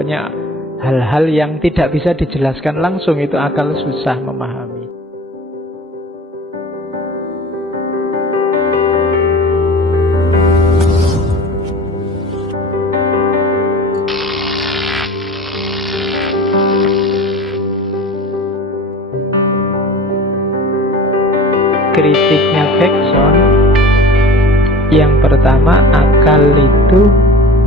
Pokoknya hal-hal yang tidak bisa dijelaskan langsung itu akal susah memahami. Kritiknya Bergson, yang pertama, akal itu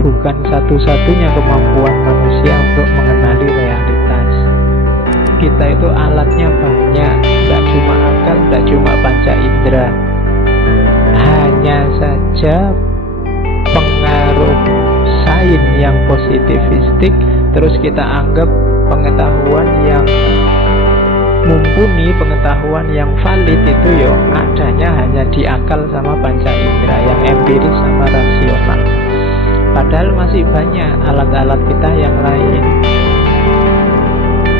bukan satu-satunya kemampuan manusia untuk mengenali realitas. Kita itu alatnya banyak, tidak cuma akal, tidak cuma panca indera. Hanya saja pengaruh sains yang positivistik terus kita anggap pengetahuan yang mumpuni, pengetahuan yang valid itu adanya hanya di akal sama panca indera, yang empiris sama rasional. Padahal masih banyak alat-alat kita yang lain.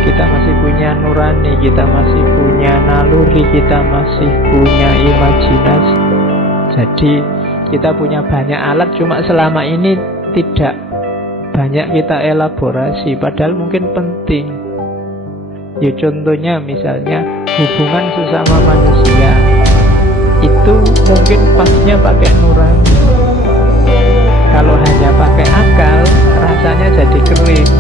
Kita masih punya nurani, kita masih punya naluri, kita masih punya imajinasi. Jadi kita punya banyak alat, cuma selama ini tidak banyak kita elaborasi, padahal mungkin penting. Ya contohnya misalnya hubungan sesama manusia itu mungkin pasnya pakai nurani. Kalau hanya pakai akal rasanya jadi kering.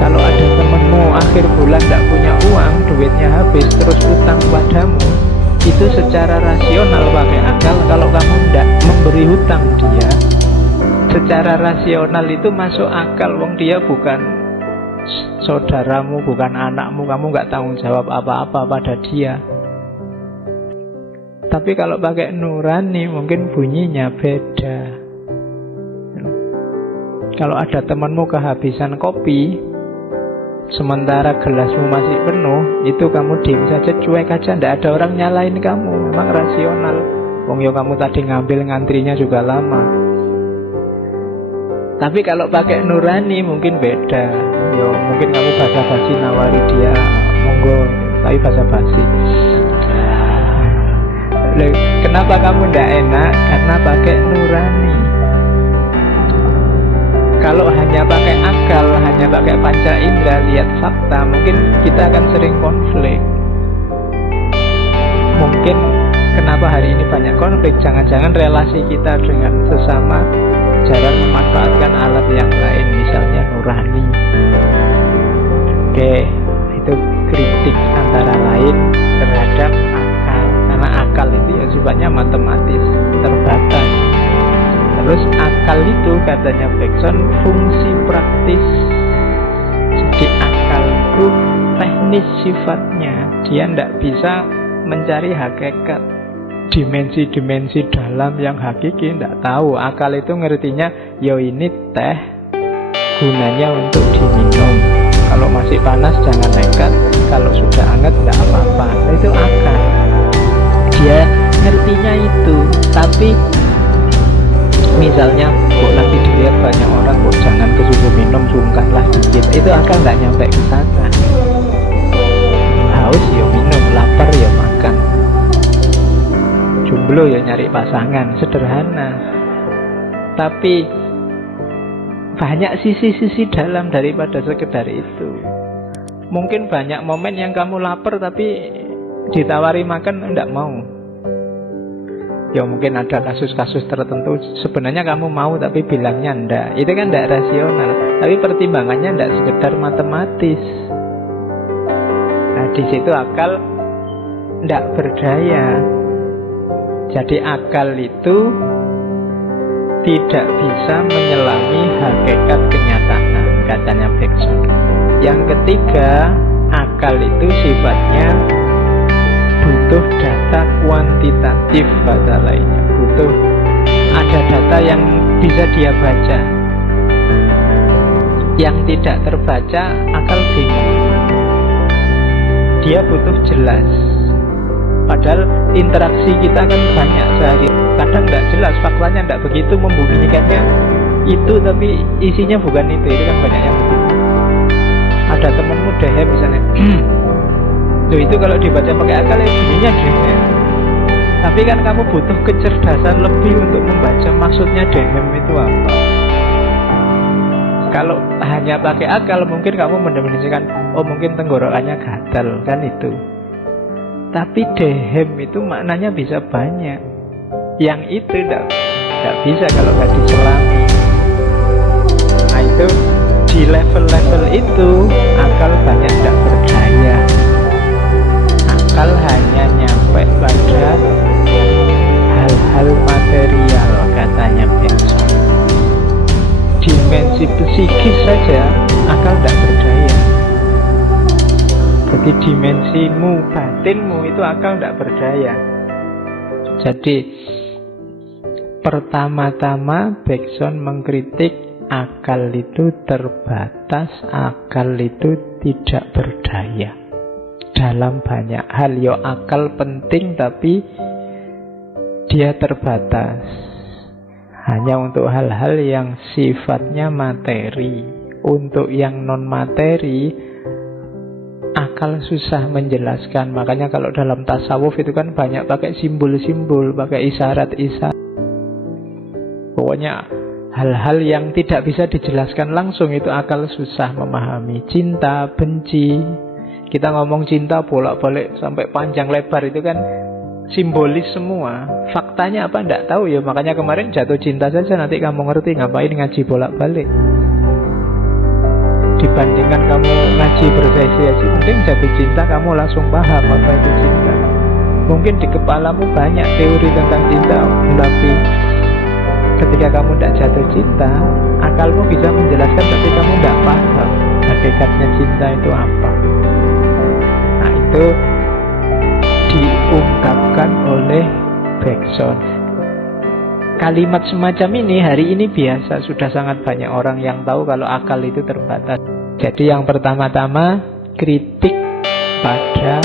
Kalau ada temenmu akhir bulan tidak punya uang, duitnya habis, terus utang padamu, itu secara rasional pakai akal. Kalau kamu tidak memberi hutang dia, secara rasional itu masuk akal. Wong dia bukan saudaramu, bukan anakmu, kamu nggak tanggung jawab apa-apa pada dia. Tapi kalau pakai nurani mungkin bunyinya beda. Kalau ada temanmu kehabisan kopi, sementara gelasmu masih penuh, itu kamu diam saja, cuek aja, tidak ada orang nyalain kamu, memang rasional. Wong yo kamu tadi ngambil, ngantrinya juga lama. Tapi kalau pakai nurani mungkin beda. Yo mungkin kamu basa-basi nawari dia, monggo, tapi basa-basi. Kenapa kamu ndak enak? Karena pakai nurani. Kalau hanya pakai akal, hanya pakai panca indera, lihat fakta, mungkin kita akan sering konflik. Mungkin kenapa hari ini banyak konflik? Jangan-jangan relasi kita dengan sesama jarang memanfaatkan alat yang lain, misalnya nurani. Oke, itu kritik antara lain terhadap akal. Karena akal itu ya sifatnya matematis, terbatas. Terus akal itu katanya Bergson fungsi praktis. Jadi akal itu teknis sifatnya. Dia tidak bisa mencari hakikat, dimensi-dimensi dalam yang hakiki tidak tahu. Akal itu ngertinya, yo ini teh gunanya untuk diminum. Kalau masih panas jangan nekat, kalau sudah hangat tidak apa-apa. Itu akal. Dia ngertinya itu. Tapi misalnya kok lagi dilihat banyak orang, kok jangan kesusu minum, sungkanlah dikit. Itu akal nggak nyampe ke sana. Haus ya minum, lapar ya makan, jomblo ya nyari pasangan, sederhana. Tapi banyak sisi-sisi dalam daripada sekedar itu. Mungkin banyak momen yang kamu lapar tapi ditawari makan enggak mau. Ya mungkin ada kasus-kasus tertentu sebenarnya kamu mau tapi bilangnya enggak. Itu kan enggak rasional. Tapi pertimbangannya enggak sekedar matematis. Nah di situ akal enggak berdaya. Jadi akal itu tidak bisa menyelami hakikat kenyataan, katanya Bergson. Yang ketiga, akal itu sifatnya butuh data kuantitatif, kata lainnya. Butuh ada data yang bisa dia baca. Yang tidak terbaca, akal bingung. Dia butuh jelas. Padahal interaksi kita kan banyak sehari. Kadang tidak jelas, faktanya tidak begitu, membuktikannya itu tapi isinya bukan itu. Itu kan banyak yang begitu. Ada temenmu dehem misalnya, loh itu kalau dibaca pakai akal ya bunyinya dehem. Tapi kan kamu butuh kecerdasan lebih untuk membaca maksudnya dehem itu apa. Kalau hanya pakai akal mungkin kamu mendefinisikan, oh mungkin tenggorokannya gatal, kan itu. Tapi dehem itu maknanya bisa banyak. Yang itu tidak bisa kalau nggak diselami. Nah itu, di level-level itu akal banyak tidak berdaya. Akal hanya nyampe pada hal-hal material, katanya Bergson. Dimensi psikis saja akal tidak berdaya. Jadi dimensimu, batinmu itu akal tidak berdaya. Jadi pertama-tama Bergson mengkritik akal itu terbatas, akal itu tidak berdaya dalam banyak hal. Yo akal penting tapi dia terbatas hanya untuk hal-hal yang sifatnya materi. Untuk yang non-materi akal susah menjelaskan. Makanya kalau dalam tasawuf itu kan banyak pakai simbol-simbol, pakai isyarat-isyarat. Pokoknya hal-hal yang tidak bisa dijelaskan langsung itu akal susah memahami. Cinta, benci. Kita ngomong cinta bolak-balik sampai panjang lebar itu kan simbolis semua. Faktanya apa enggak tahu ya. Makanya kemarin jatuh cinta saja nanti kamu ngerti, ngapain ngaji bolak-balik. Dibandingkan kamu ngaji bersesi-sesi, mungkin jatuh cinta kamu langsung paham apa itu cinta. Mungkin di kepalamu banyak teori tentang cinta, tapi ketika kamu tidak jatuh cinta, akalmu bisa menjelaskan tapi kamu tidak paham hakikatnya cinta itu apa. Nah itu diungkapkan oleh Bergson. Kalimat semacam ini hari ini biasa, sudah sangat banyak orang yang tahu kalau akal itu terbatas. Jadi yang pertama-tama kritik pada